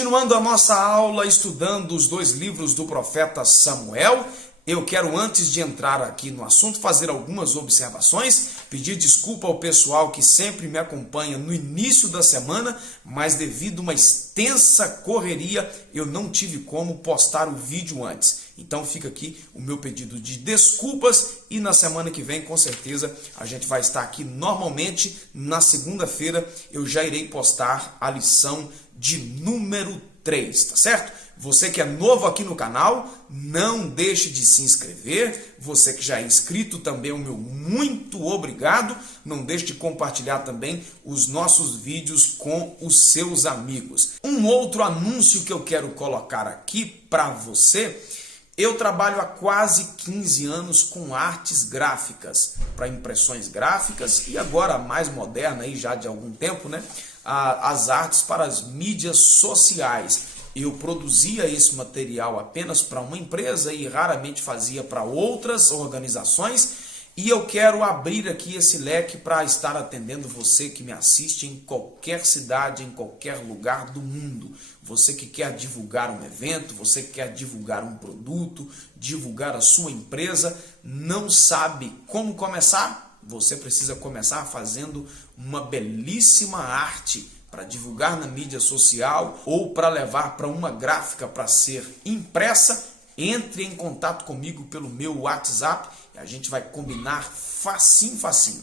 Continuando a nossa aula, estudando os dois livros do profeta Samuel, eu quero, antes de entrar aqui no assunto, fazer algumas observações, pedir desculpa ao pessoal que sempre me acompanha no início da semana, mas devido a uma extensa correria, eu não tive como postar o vídeo antes. Então fica aqui o meu pedido de desculpas e na semana que vem, com certeza, a gente vai estar aqui normalmente. Na segunda-feira eu já irei postar a lição de número 3, tá certo? Você que é novo aqui no canal, não deixe de se inscrever. Você que já é inscrito também, o meu muito obrigado. Não deixe de compartilhar também os nossos vídeos com os seus amigos. Um outro anúncio que eu quero colocar aqui para você: eu trabalho há quase 15 anos com artes gráficas, para impressões gráficas e agora mais moderna, aí já de algum tempo, né? As artes para as mídias sociais. Eu produzia esse material apenas para uma empresa e raramente fazia para outras organizações. E eu quero abrir aqui esse leque para estar atendendo você que me assiste em qualquer cidade, em qualquer lugar do mundo. Você que quer divulgar um evento, você que quer divulgar um produto, divulgar a sua empresa, não sabe como começar? Você precisa começar fazendo uma belíssima arte para divulgar na mídia social ou para levar para uma gráfica para ser impressa. Entre em contato comigo pelo meu WhatsApp e a gente vai combinar facinho,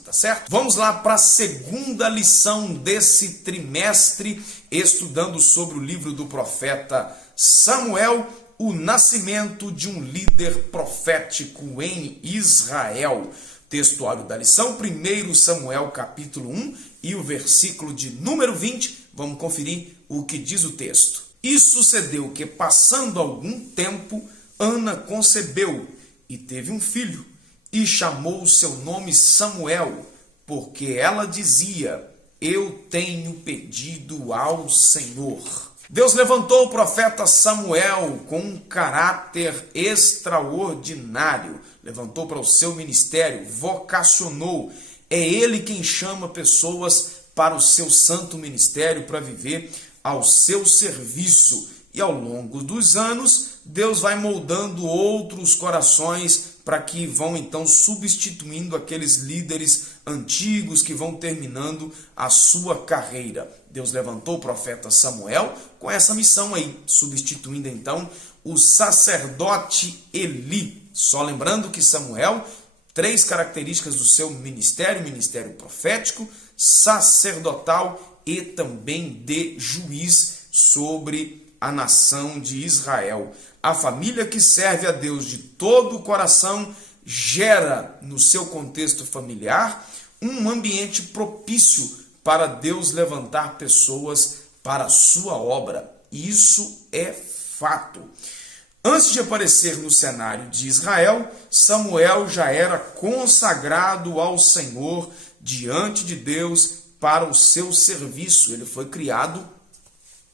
tá certo? Vamos lá para a segunda lição desse trimestre, estudando sobre o livro do profeta Samuel, o nascimento de um líder profético em Israel. Textuário da lição, 1 Samuel capítulo 1 e o versículo de número 20, vamos conferir o que diz o texto. E sucedeu que, passando algum tempo, Ana concebeu e teve um filho, e chamou o seu nome Samuel, porque ela dizia: eu tenho pedido ao Senhor. Deus levantou o profeta Samuel com um caráter extraordinário, levantou para o seu ministério, vocacionou. É ele quem chama pessoas para o seu santo ministério, para viver ao seu serviço. E ao longo dos anos, Deus vai moldando outros corações para que vão então substituindo aqueles líderes antigos que vão terminando a sua carreira. Deus levantou o profeta Samuel com essa missão aí, substituindo então o sacerdote Eli. Só lembrando que Samuel, 3 características do seu ministério: ministério profético, sacerdotal e também de juiz sobre a nação de Israel. A família que serve a Deus de todo o coração gera no seu contexto familiar um ambiente propício para Deus levantar pessoas para a sua obra. Isso é fato. Antes de aparecer no cenário de Israel, Samuel já era consagrado ao Senhor diante de Deus para o seu serviço. Ele foi criado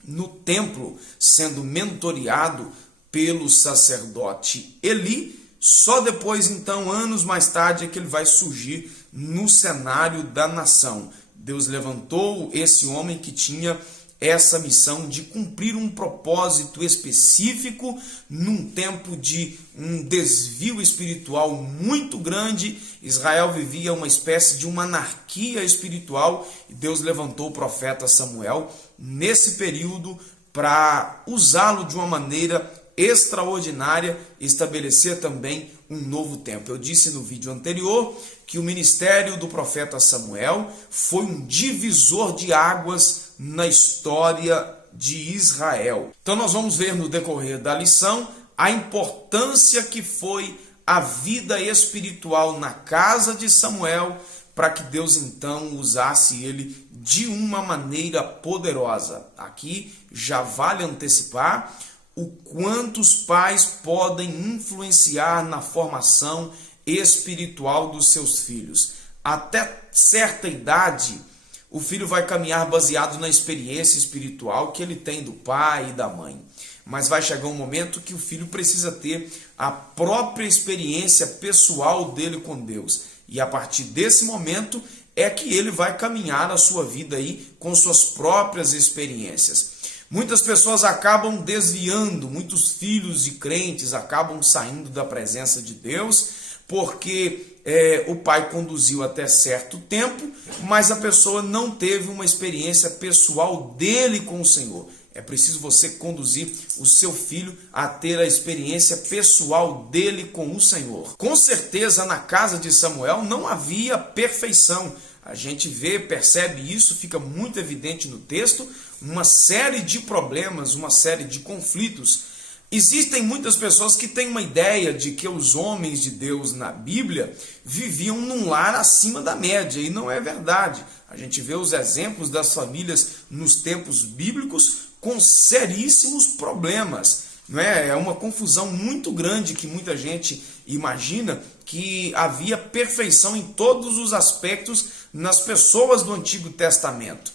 no templo, sendo mentoreado pelo sacerdote Eli. Só depois, então, anos mais tarde, é que ele vai surgir no cenário da nação. Deus levantou esse homem que tinha essa missão de cumprir um propósito específico num tempo de um desvio espiritual muito grande. Israel vivia uma espécie de uma anarquia espiritual e Deus levantou o profeta Samuel nesse período para usá-lo de uma maneira extraordinária, estabelecer também um novo tempo. Eu disse no vídeo anterior que o ministério do profeta Samuel foi um divisor de águas na história de Israel. Então nós vamos ver no decorrer da lição a importância que foi a vida espiritual na casa de Samuel, para que Deus então usasse ele de uma maneira poderosa. Aqui já vale antecipar o quanto os pais podem influenciar na formação espiritual dos seus filhos. Até certa idade, o filho vai caminhar baseado na experiência espiritual que ele tem do pai e da mãe. Mas vai chegar um momento que o filho precisa ter a própria experiência pessoal dele com Deus. E a partir desse momento é que ele vai caminhar a sua vida aí com suas próprias experiências. Muitas pessoas acabam desviando, muitos filhos de crentes acabam saindo da presença de Deus, porque o pai conduziu até certo tempo, mas a pessoa não teve uma experiência pessoal dele com o Senhor. É preciso você conduzir o seu filho a ter a experiência pessoal dele com o Senhor. Com certeza, na casa de Samuel não havia perfeição. A gente vê, percebe isso, fica muito evidente no texto, uma série de problemas, uma série de conflitos. Existem muitas pessoas que têm uma ideia de que os homens de Deus na Bíblia viviam num lar acima da média, e não é verdade. A gente vê os exemplos das famílias nos tempos bíblicos com seríssimos problemas. Não é? É uma confusão muito grande que muita gente imagina que havia perfeição em todos os aspectos nas pessoas do Antigo Testamento.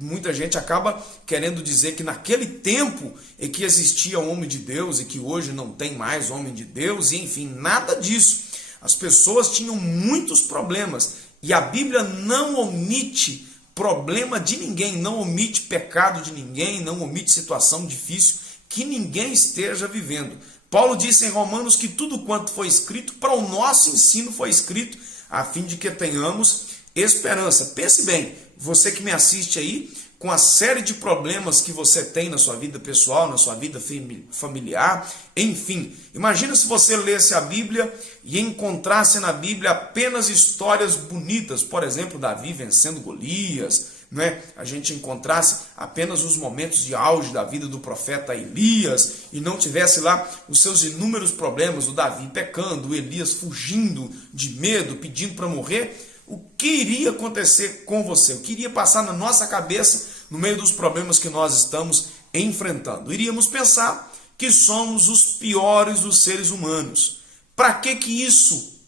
Muita gente acaba querendo dizer que naquele tempo é que existia um homem de Deus e que hoje não tem mais homem de Deus, e enfim, nada disso. As pessoas tinham muitos problemas e a Bíblia não omite problema de ninguém, não omite pecado de ninguém, não omite situação difícil que ninguém esteja vivendo. Paulo disse em Romanos que tudo quanto foi escrito para o nosso ensino foi escrito a fim de que tenhamos esperança. Pense bem, você que me assiste aí, com a série de problemas que você tem na sua vida pessoal, na sua vida familiar, enfim. Imagina se você lesse a Bíblia e encontrasse na Bíblia apenas histórias bonitas, por exemplo, Davi vencendo Golias, a gente encontrasse apenas os momentos de auge da vida do profeta Elias e não tivesse lá os seus inúmeros problemas, o Davi pecando, o Elias fugindo de medo, pedindo para morrer. O que iria acontecer com você? O que iria passar na nossa cabeça no meio dos problemas que nós estamos enfrentando? Iríamos pensar que somos os piores dos seres humanos. Para que isso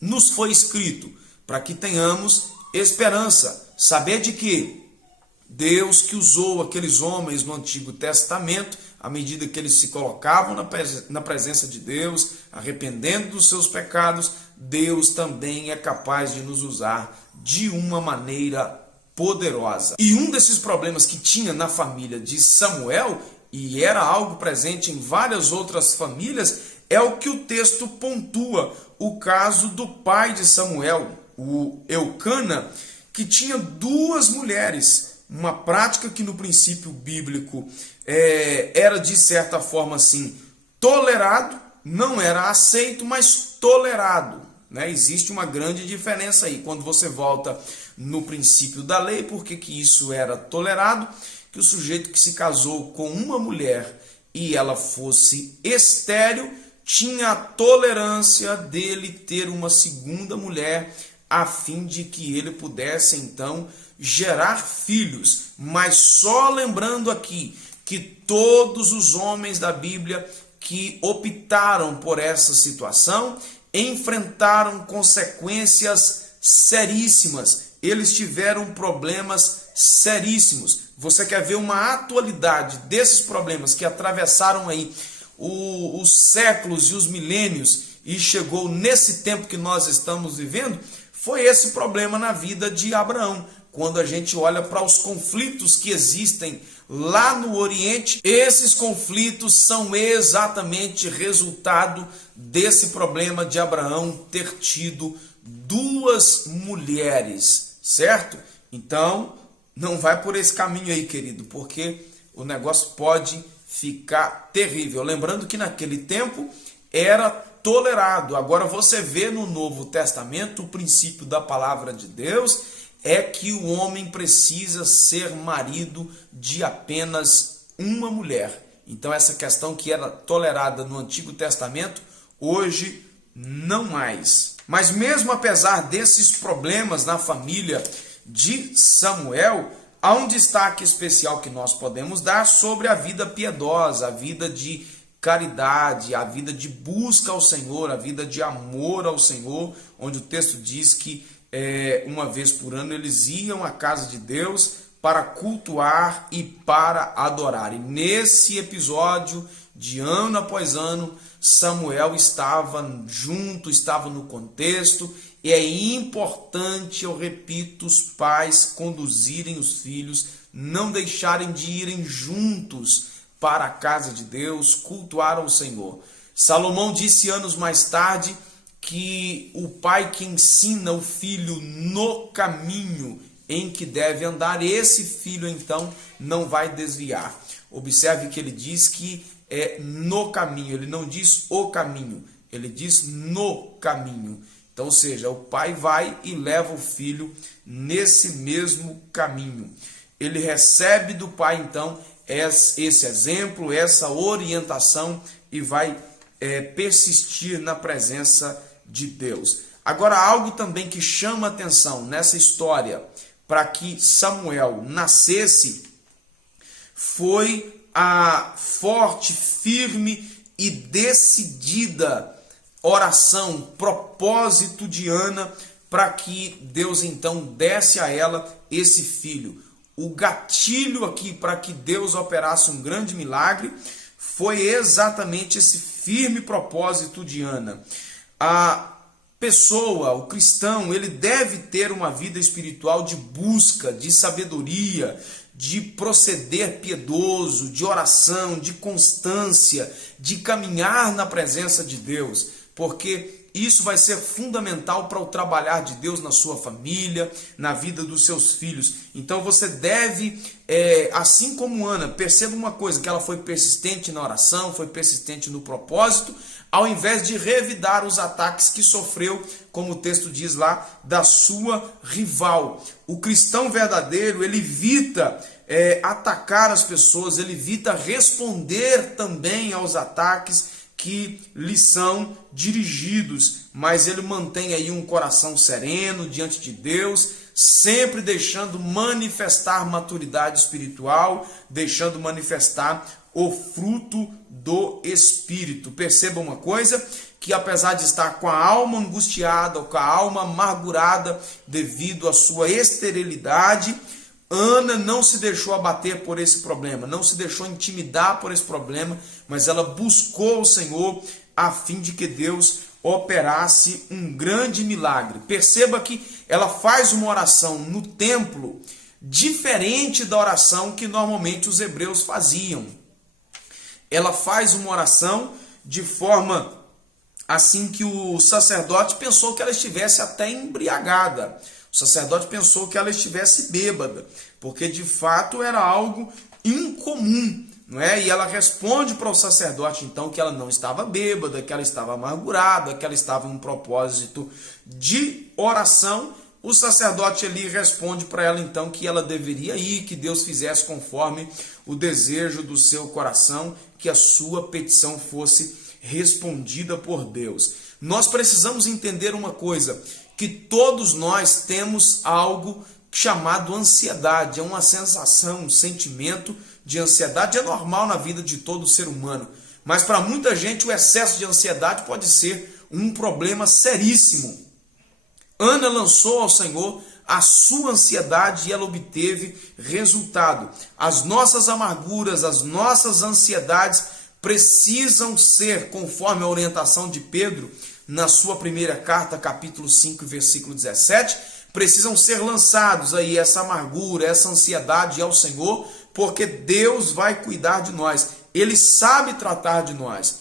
nos foi escrito? Para que tenhamos esperança. Saber de que Deus que usou aqueles homens no Antigo Testamento, à medida que eles se colocavam na presença de Deus, arrependendo dos seus pecados, Deus também é capaz de nos usar de uma maneira poderosa. E um desses problemas que tinha na família de Samuel, e era algo presente em várias outras famílias, é o que o texto pontua, o caso do pai de Samuel, o Eucana, que tinha duas mulheres, uma prática que no princípio bíblico era de certa forma assim, tolerado, não era aceito, mas tolerado. Existe uma grande diferença aí. Quando você volta no princípio da lei, por que isso era tolerado? Que o sujeito que se casou com uma mulher e ela fosse estéril, tinha a tolerância dele ter uma segunda mulher, a fim de que ele pudesse então gerar filhos. Mas só lembrando aqui que todos os homens da Bíblia que optaram por essa situação enfrentaram consequências seríssimas. Eles tiveram problemas seríssimos. Você quer ver uma atualidade desses problemas que atravessaram aí os séculos e os milênios e chegou nesse tempo que nós estamos vivendo? Foi esse problema na vida de Abraão. Quando a gente olha para os conflitos que existem lá no Oriente, esses conflitos são exatamente resultado desse problema de Abraão ter tido duas mulheres, certo? Então, não vai por esse caminho aí, querido, porque o negócio pode ficar terrível. Lembrando que naquele tempo era tolerado. Agora você vê no Novo Testamento o princípio da palavra de Deus é que o homem precisa ser marido de apenas uma mulher. Então essa questão que era tolerada no Antigo Testamento, hoje não mais. Mas mesmo apesar desses problemas na família de Samuel, há um destaque especial que nós podemos dar sobre a vida piedosa, a vida de caridade, a vida de busca ao Senhor, a vida de amor ao Senhor, onde o texto diz que uma vez por ano eles iam à casa de Deus para cultuar e para adorar. E nesse episódio, de ano após ano, Samuel estava junto, estava no contexto, É importante, eu repito, os pais conduzirem os filhos, não deixarem de irem juntos para a casa de Deus, cultuar ao Senhor. Salomão disse anos mais tarde que o pai que ensina o filho no caminho em que deve andar, esse filho então não vai desviar. Observe que ele diz que é no caminho, ele não diz o caminho, ele diz no caminho. Então, ou seja, o pai vai e leva o filho nesse mesmo caminho. Ele recebe do pai então esse exemplo, essa orientação e vai persistir na presença de Deus. Agora, algo também que chama atenção nessa história para que Samuel nascesse foi a forte, firme e decidida oração, propósito de Ana para que Deus então desse a ela esse filho. O gatilho aqui para que Deus operasse um grande milagre foi exatamente esse firme propósito de Ana. A pessoa, o cristão, ele deve ter uma vida espiritual de busca, de sabedoria, de proceder piedoso, de oração, de constância, de caminhar na presença de Deus, porque isso vai ser fundamental para o trabalhar de Deus na sua família, na vida dos seus filhos. Então você deve, assim como Ana, perceba uma coisa, que ela foi persistente na oração, foi persistente no propósito, ao invés de revidar os ataques que sofreu, como o texto diz lá, da sua rival. O cristão verdadeiro, ele evita atacar as pessoas, ele evita responder também aos ataques que lhe são dirigidos, mas ele mantém aí um coração sereno diante de Deus, sempre deixando manifestar maturidade espiritual, deixando manifestar o fruto do Espírito. Perceba uma coisa, que apesar de estar com a alma angustiada, ou com a alma amargurada devido à sua esterilidade, Ana não se deixou abater por esse problema, não se deixou intimidar por esse problema, mas ela buscou o Senhor a fim de que Deus operasse um grande milagre. Perceba que ela faz uma oração no templo diferente da oração que normalmente os hebreus faziam. Ela faz uma oração de forma assim que o sacerdote pensou que ela estivesse até embriagada. O sacerdote pensou que ela estivesse bêbada, porque de fato era algo incomum, não é? E ela responde para o sacerdote então que ela não estava bêbada, que ela estava amargurada, que ela estava em um propósito de oração. O sacerdote ali responde para ela então que ela deveria ir, que Deus fizesse conforme o desejo do seu coração, que a sua petição fosse respondida por Deus. Nós precisamos entender uma coisa, que todos nós temos algo chamado ansiedade, é uma sensação, um sentimento de ansiedade, é normal na vida de todo ser humano, mas para muita gente o excesso de ansiedade pode ser um problema seríssimo. Ana lançou ao Senhor a sua ansiedade e ela obteve resultado. As nossas amarguras, as nossas ansiedades precisam ser, conforme a orientação de Pedro, na sua primeira carta, capítulo 5, versículo 17, precisam ser lançados aí essa amargura, essa ansiedade ao Senhor, porque Deus vai cuidar de nós. Ele sabe tratar de nós.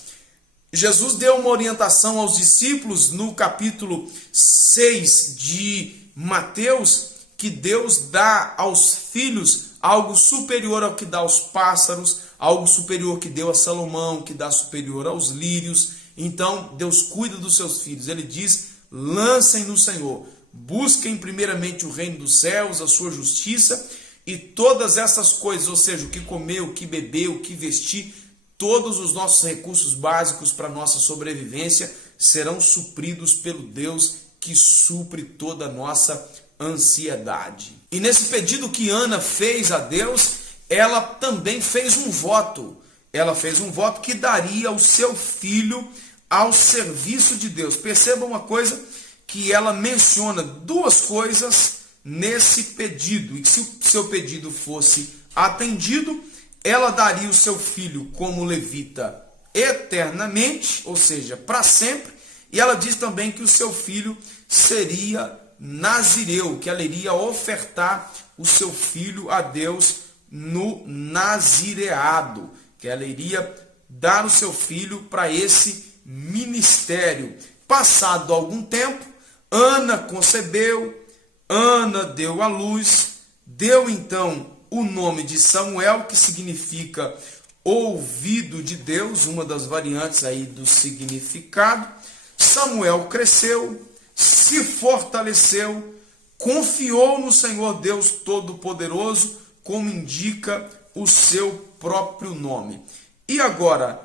Jesus deu uma orientação aos discípulos no capítulo 6 de Mateus, que Deus dá aos filhos algo superior ao que dá aos pássaros, algo superior que deu a Salomão, que dá superior aos lírios. Então, Deus cuida dos seus filhos. Ele diz, lancem no Senhor, busquem primeiramente o reino dos céus, a sua justiça, e todas essas coisas, ou seja, o que comer, o que beber, o que vestir, todos os nossos recursos básicos para a nossa sobrevivência serão supridos pelo Deus que supre toda a nossa ansiedade. E nesse pedido que Ana fez a Deus, ela também fez um voto. Ela fez um voto que daria o seu filho ao serviço de Deus. Perceba uma coisa, que ela menciona duas coisas nesse pedido, e que se o seu pedido fosse atendido, ela daria o seu filho como levita eternamente, ou seja, para sempre, e ela diz também que o seu filho seria nazireu, que ela iria ofertar o seu filho a Deus no nazireado, que ela iria dar o seu filho para esse ministério. Passado algum tempo, Ana concebeu, Ana deu à luz, deu então o nome de Samuel, que significa ouvido de Deus, uma das variantes aí do significado. Samuel cresceu, se fortaleceu, confiou no Senhor Deus Todo-Poderoso, como indica o seu próprio nome. E agora,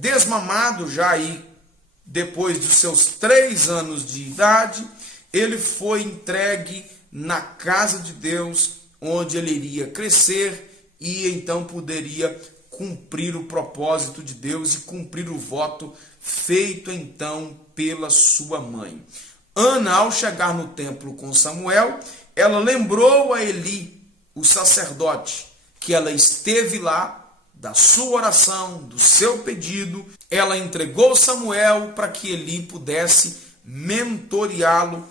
desmamado já aí, depois dos seus 3 anos de idade, ele foi entregue na casa de Deus, onde ele iria crescer e então poderia cumprir o propósito de Deus e cumprir o voto feito então pela sua mãe. Ana, ao chegar no templo com Samuel, ela lembrou a Eli, o sacerdote, que ela esteve lá, da sua oração, do seu pedido. Ela entregou Samuel para que Eli pudesse mentoreá-lo,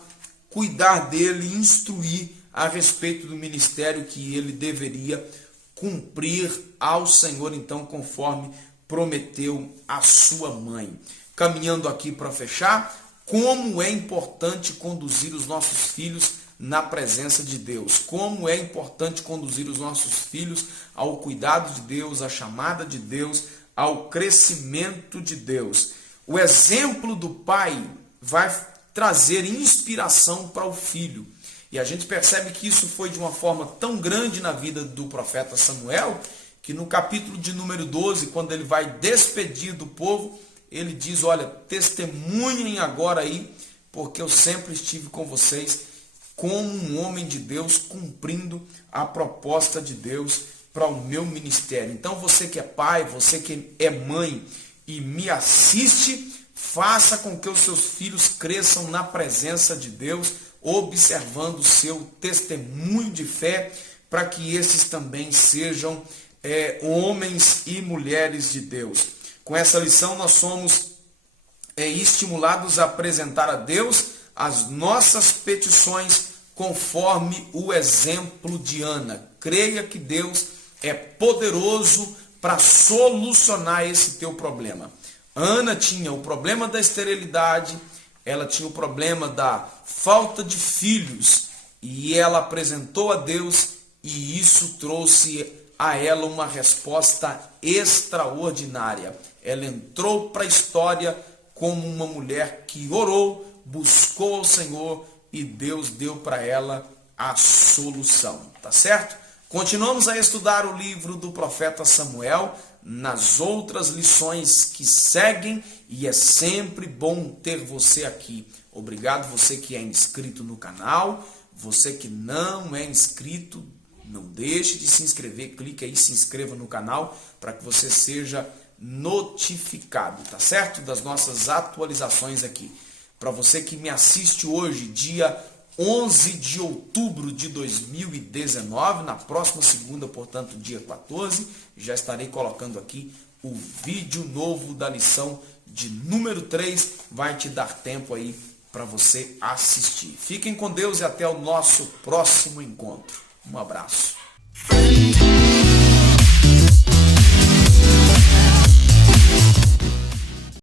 cuidar dele, instruir a respeito do ministério que ele deveria cumprir ao Senhor, então, conforme prometeu a sua mãe. Caminhando aqui para fechar, como é importante conduzir os nossos filhos na presença de Deus, como é importante conduzir os nossos filhos ao cuidado de Deus, à chamada de Deus, ao crescimento de Deus. O exemplo do pai vai trazer inspiração para o filho. E a gente percebe que isso foi de uma forma tão grande na vida do profeta Samuel, que no capítulo de número 12, quando ele vai despedir do povo, ele diz: olha, testemunhem agora aí, porque eu sempre estive com vocês como um homem de Deus, cumprindo a proposta de Deus para o meu ministério. Então você que é pai, você que é mãe e me assiste, faça com que os seus filhos cresçam na presença de Deus, observando o seu testemunho de fé, para que esses também sejam homens e mulheres de Deus. Com essa lição nós somos estimulados a apresentar a Deus as nossas petições conforme o exemplo de Ana. Creia que Deus é poderoso para solucionar esse teu problema. Ana tinha o problema da esterilidade, ela tinha o problema da falta de filhos, e ela apresentou a Deus, e isso trouxe a ela uma resposta extraordinária. Ela entrou para a história como uma mulher que orou, buscou ao Senhor, e Deus deu para ela a solução, tá certo? Continuamos a estudar o livro do profeta Samuel nas outras lições que seguem, e é sempre bom ter você aqui. Obrigado você que é inscrito no canal, você que não é inscrito, não deixe de se inscrever, clique aí, se inscreva no canal para que você seja notificado, tá certo? Das nossas atualizações aqui. Para você que me assiste hoje, dia 11 de outubro de 2019, na próxima segunda, portanto, dia 14, já estarei colocando aqui o vídeo novo da lição de número 3, vai te dar tempo aí para você assistir. Fiquem com Deus e até o nosso próximo encontro. Um abraço.